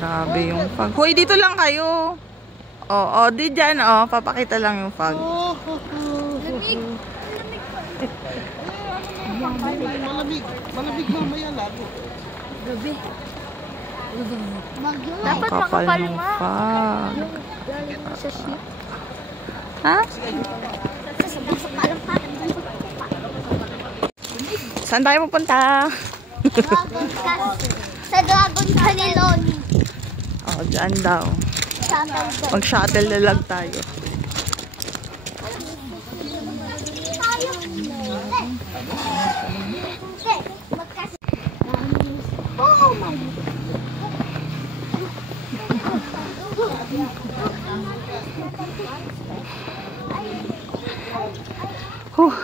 Grabe yung fog. Hoy, dito lang kayo. Oo, di dyan, oh. Papakita lang yung fog. Lamig. Malamig. Malamig mamaya lago. Gabi. Dapat makapal ng fog. Galing sa ship. Ha? Saan tayo pupunta? Sa Dragon Canyon. Oh, dyan daw. Mag-shuttle na lang tayo. Oh my. Huh.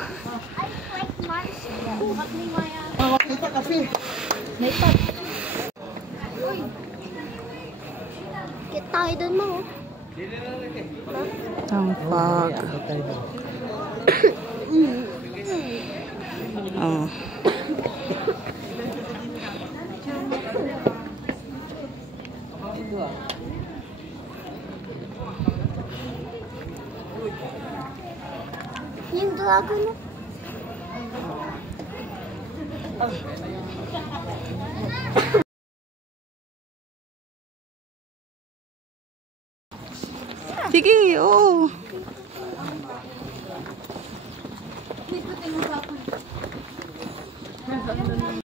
Kita kasi. May top. Kita tayo dun mo. Ang fog. Oh. Yung dragon mo. Sige, oo. Dito tingnan ako.